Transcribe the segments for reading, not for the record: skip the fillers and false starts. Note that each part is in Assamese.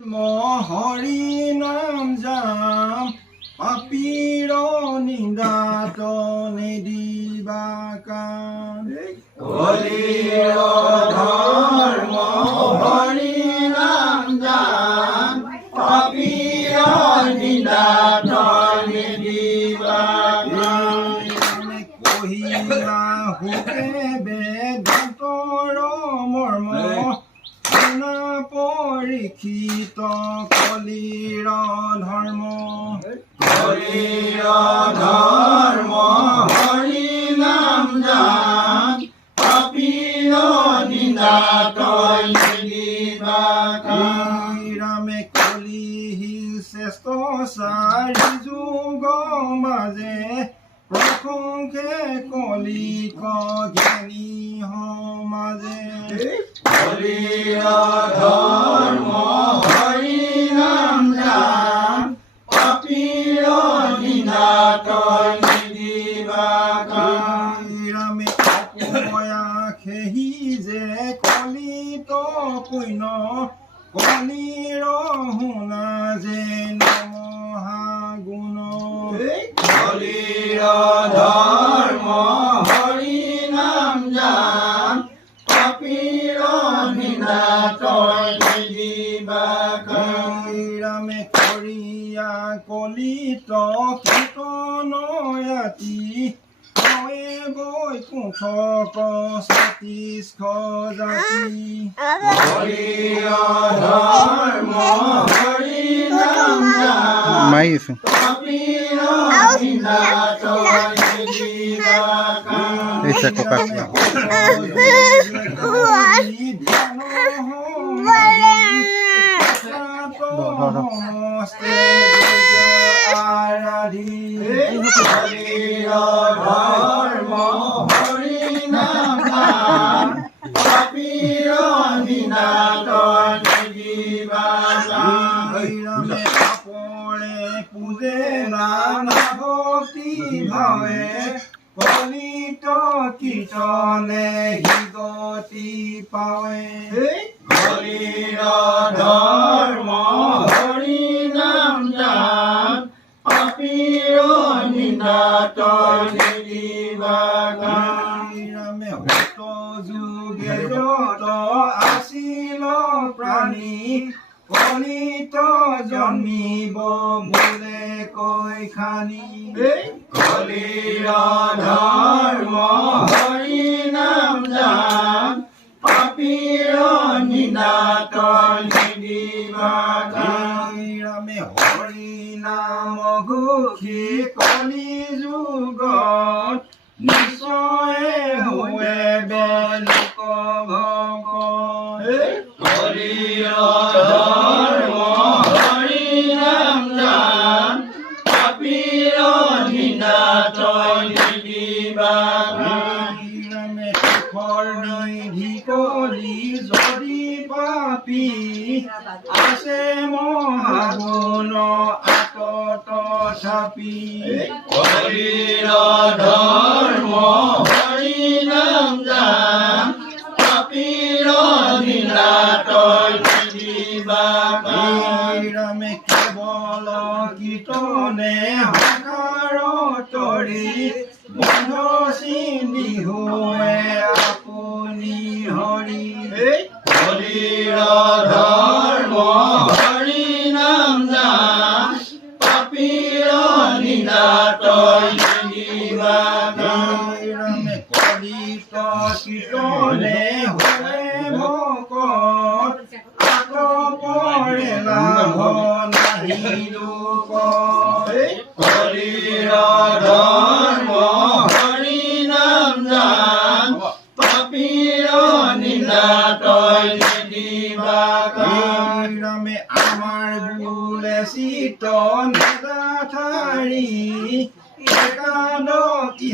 হৰি নাম যাম পাপীৰ নিন্দাত নিদিবা কাণ কলিৰ ধৰ্ম হৰি নাম যাম পাপীৰ নিন্দাত নিদিবা কাণ কহিলা হুকে বেদান্তৰ মৰ্ম পৰীক্ষিত কলিৰ ধৰ্ম কলিৰ ধৰ্ম হৰি নাম যাম পাপীৰ নিন্দাত নিদিবা কাণ ৰামে কলিহি শ্ৰেষ্ঠ চাৰি যুগ মাজে প্ৰশংসে কলিক জ্ঞানী সমাজে কলিৰ ধৰ্ম হৰি নাম যাম পাপীৰ নিন্দাত নিদিবা কাণ ৰামে অপয়া খেহি যে কলিত পুণ্য কলিৰ শুনা যে নমহা গুণ কলিৰ ধৰ্ম হৰি নাম যাম পাপীৰ নিন্দাত নিদিবা কাণ ৰামে কৰিয়া কলিত কীৰ্তনয়াতি কয়ে বৈকুণ্ঠক ৩৬ জাতি কলিৰ ধৰ্ম হৰি নাম যাম পাপীৰ নিন্দাত নিদিবা কাণ কলিৰ ধৰ্ম হৰি নাম যাম পাপীৰ নিন্দাত নিদিবা কাণ পূজে নানা ভক্তি ভাৱে কলিত কীৰ্তনে গতি পাৱে কলিৰ ধৰ্ম হৰি নাম যাম পাপীৰ নিন্দাত নিদিবা কাণ ৰামে হত যুগে যত আছিল প্ৰাণী কলিত জন্মিব বোলে কৈ খানি কলিৰ ধৰ্ম হৰি নাম যাম পাপীৰ নিন্দাত নিদিবা কাণ ৰামে হৰি নাম ঘোষি কলি যুগত নিশ্চয় হোৱে বেলোক ভকত কলিৰ ধৰ্ম হৰি নাম যাম পাপীৰ নিন্দাত নিদিবা কাণ ৰামে সুখৰ নিধি কৰি যদি পাপী আছে মহাগুণ আতত চাপি কলিৰ ধৰ্ম হৰি নাম যাম পাপীৰ নিন্দাত নিদিবা কাণ ৰামে কেৱল কীৰ্তনে হকাৰ তৰি বন্ধ চিন্দি হোৱে আপুনি হৰি কলিৰ ধৰ্ম হৰি নাম যাম পাপীৰ নিন্দাত নিদিবা কাণ ৰামে কলিত কীৰ্তনে হোৱে ভকত আত পৰে লাভ নাহি লোকত কলিৰ ধৰ্ম হৰি নাম যাম পাপীৰ নিন্দাত নিদিবা কাণ ৰামে আমাৰ বোলে চিত নেদাঠাৰি একাদ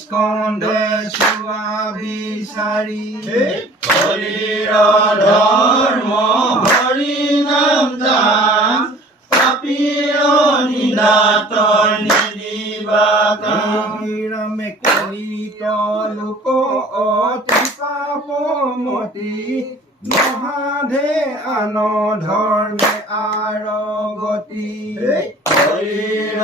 স্কন্ধে চোৱা বিচাৰি কলিৰ ধৰ্ম হৰি নাম যাম পাপীৰ নিন্দাত নিদিবা কাণ ৰামে কলিত লোক অতি পাপমতি নহাধে আন ধৰ্মে আৰগতি হৰিৰ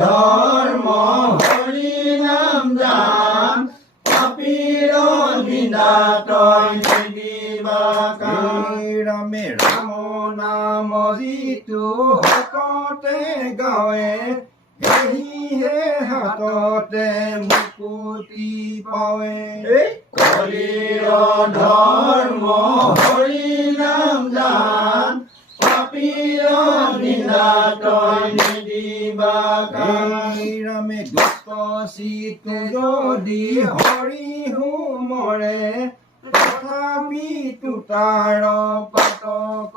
ধৰ্ম হৰি নাম জান পাপীৰ নিন্দা তই নিদিবা কাণ ৰামে ৰাম নাম যিটো ভকতে গাৱে সেহিহে হাততে মুকুতি পাৱে হৰিৰ ধৰ্ম হৰি নাম জান পাপীৰ নিন্দা তই নিদিবা কাণ ৰামে দুষ্ট চিতু যদি হৰি মৰে তথাপিতো তাৰ পাতক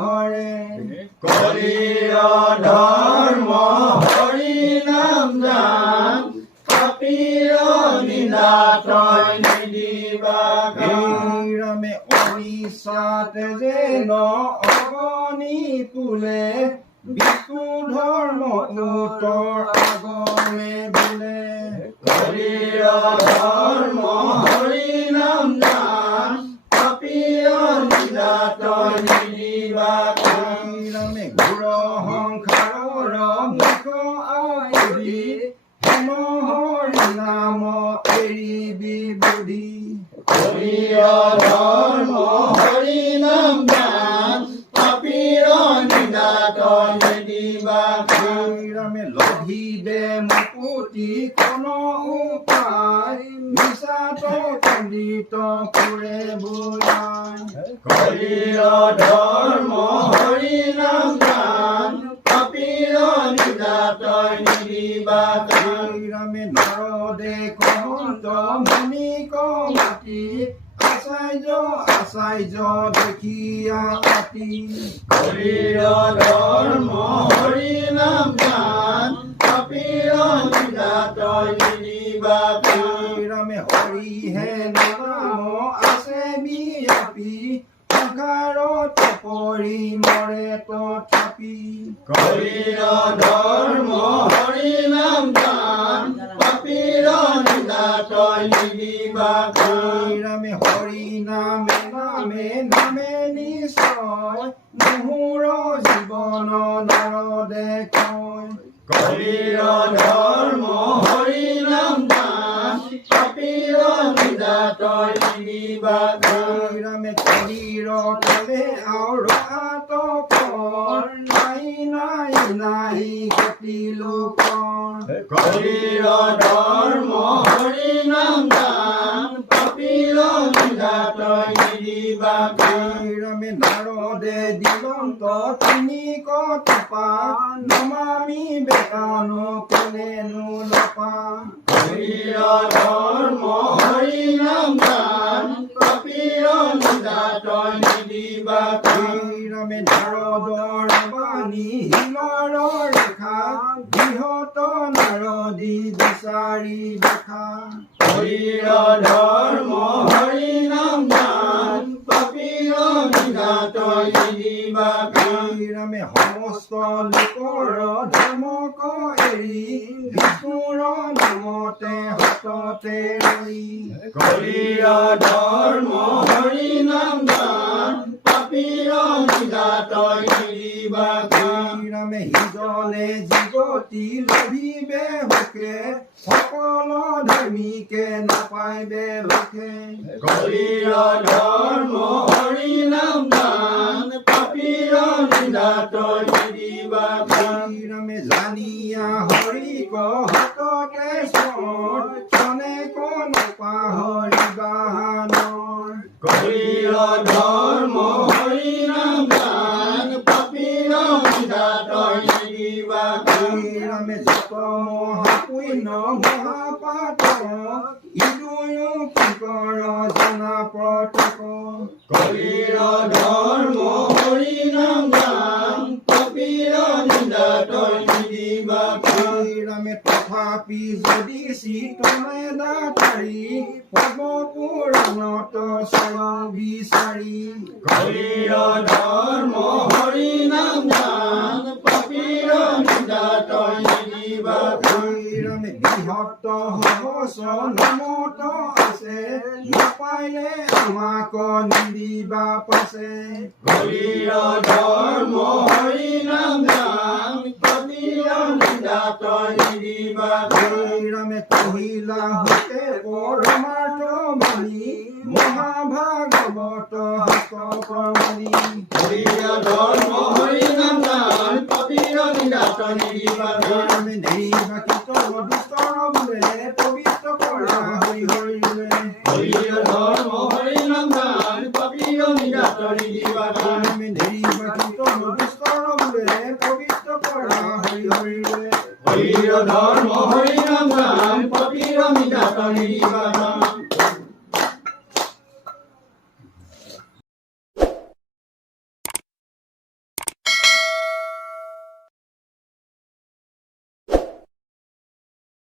হৰে হৰিৰ ধৰ্ম হৰি নাম জান পাপীৰ নিন্দা তই নিদিবা কাণ ৰামে অনিচাতে যেন অগণি পোলে বিষ্ণু ধৰ্ম উত্তৰ আগমে বোলে হৰিৰ ধৰ্ম হৰি নাম জান পাপীৰ নিন্দা তই নিদিবা কাণ ৰামে গুৰ সংসাৰৰ মুখ আগুৰি হেন হৰি নাম এৰিবি বুদ্ধি হৰিৰ ধৰ্ম হৰি নাম জান পাপীৰ নিন্দা তই নিদিবা কাণ ৰামে লভিবে মুকুতি কোন উপায় মিছাত পণ্ডিত কৰে বোলাই হৰিৰ ধৰ্ম হৰি নাম জান পাপীৰ নিন্দা তই নিদিবা কাণ ৰামে নৰদে কহন্ত মুনিক মাতি আচাৰ্য দেখিয়া আতি হৰিৰ ধৰ্ম হৰি নাম জান পাপীৰ নিন্দা তই নিদিবা কাণ ৰামে হৰিহে নাম আছে বিয়াপি সংসাৰত পৰি মৰে তথাপি হৰিৰ ধৰ্ম হৰি নাম জান পাপীৰ নিন্দা তই নিদিবা কাণ ৰামে হৰি নামে নামে নিশ্চয় মুহুৰ জীৱন নৰদে কয় হৰিৰ ধৰ্ম হৰি নাম জান পাপীৰ নিন্দা তই নিদিবা কাণ ৰামে শৰীৰ তলে আৰু আতকৰ নাই গতি লোকৰ হৰিৰ ধৰ্ম হৰি নাম জান পাপীৰ নিন্দা তই নিদিবা কাণ ৰামে নাৰদে দিগন্ত তিনি কতপা নমামি বেকানো কোনেনো নপা হৰিৰ ধৰ্ম হৰি নাম জান পাপীৰ নিন্দা তই নিদিবা কাণ ৰামে নাৰদৰ বাণী হিলৰ ৰেখা বৃহত নাৰদী বিচাৰি দেখা হৰিৰ ধৰ্ম হৰি নাম জান পাপীৰ নিন্দা তই নিদিবা কাণ ৰামে সমস্ত লোকৰ ধৰ্মক এৰি বিষ্ণুৰ নামতে হাততে ৰৰি হৰিৰ ধৰ্ম হৰি নাম জান পাপীৰ নিন্দা তই নিদিবা কাণ ৰামে সিজনে জীৱতী লভিবে হোকে সকল ধৰ্মীকে নাপাইবে লোকে হৰিৰ ধৰ্ম হৰি নাম জান পাপীৰ নিন্দা তই নিদিবা কাণ ৰামে জানিয়া হৰিক হাততে স্বৰ কনে কোন পাহৰি বাহানৰ হৰিৰ ধৰ্ম হৰি নাম জান পাপীৰ নিন্দা তই নিদিবা কাণ ৰামে যত মহাপুণ্য মহাপাতক ইদুয়ো কি কৰ জনা প্ৰতক হৰিৰ ধৰ্ম হৰি নাম জান পাপীৰ নিন্দা তই নিদিবা কাণ ৰামে তথাপি যদি চিতনে দাতাৰি পদ্ম পুৰাণত চাই বিচাৰি হৰিৰ ধৰ্ম হৰি নাম জান পাপীৰ নিন্দা তই নিদিবা কাণ ৰামে নামে বৃহত্ত হবস নমত আছে নাপাইলে আমাক নিদিবা পাছে হৰিৰ ধৰ্ম হৰি নাম গান কপিৰ নিন্দা তই নিদিবা ৰামে কহিলা হোতে পৰমাৰ্থ বাণী মহাভাগৱত শাস্ত্ৰ প্ৰমাণী হৰিৰ ধৰ্ম হৰি নাম গান কপিৰ নিন্দা তই নিদিবা ৰামে নেৰিবা কীৰ্তন দুষ্টৰ বোলে পবিত্ৰ কৰা হৰি হৰি বোলে হৰিৰ ধৰ্ম হৰি নাম গান কপিৰ নিন্দা তই নিদিবা ৰামে নেৰিবা কীৰ্তন দুষ্টৰ বোলে পবিত্ৰ কৰা হৰি হৰি বোলে হৰিৰ ধৰ্ম হৰি নাম গান কপিৰ নিন্দা তই নিদিবা